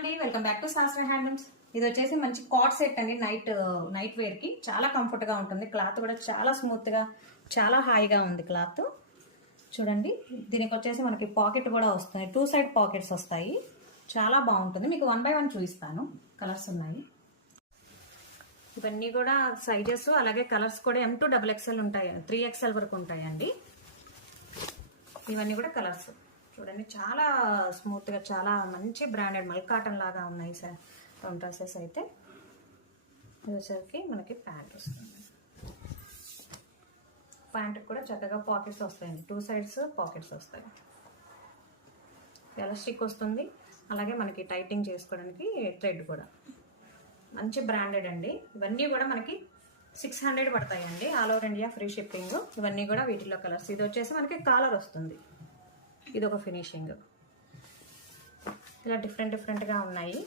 అండి, welcome back to శాస్త్ర handlooms. ఇది వచ్చేసి మంచి కాట్ సెట్ అండి. నైట్ వేర్ కి చాలా కంఫర్ట్ గా ఉంటుంది. క్లాత్ కూడా చాలా స్మూత్ గా చాలా హాయిగా ఉంది క్లాత్. చూడండి, దీనికి వచ్చేసి మనకి పాకెట్ కూడా వస్తుంది. 2 సైడ్ పాకెట్స్ వస్తాయి. చాలా బాగుంటుంది. మీకు 1 బై 1 చూపిస్తాను. కలర్స్ ఉన్నాయి. ఇవన్నీ కూడా సైజెస్ అలాగే కలర్స్ కూడా M2 XXL ఉంటాయి, 3XL వరకు ఉంటాయండి. ఇవన్నీ కూడా కలర్స్ చూడండి, చాలా స్మూత్ గా చాలా మంచి బ్రాండెడ్ మల్ కాటన్ లాగా ఉన్నాయి సార్. డ్రెస్సెస్ అయితే ఇది వచ్చేసరికి మనకి ప్యాంట్ వస్తుంది. ప్యాంట్ కూడా చక్కగా పాకెట్స్ వస్తాయండి. 2 సైడ్స్ పాకెట్స్ వస్తాయి. ఎలాస్టిక్ వస్తుంది. అలాగే మనకి టైటింగ్ చేసుకోవడానికి థ్రెడ్ కూడా మంచి బ్రాండెడ్ అండి. ఇవన్నీ కూడా మనకి 600 పడతాయండి. All over India free shipping. ఇవన్నీ కూడా వీటిలో కలర్స్. ఇది వచ్చేసి మనకి కాలర్ వస్తుంది. ఇది ఒక ఫినిషింగ్. ఇలా డిఫరెంట్ గా ఉన్నాయి.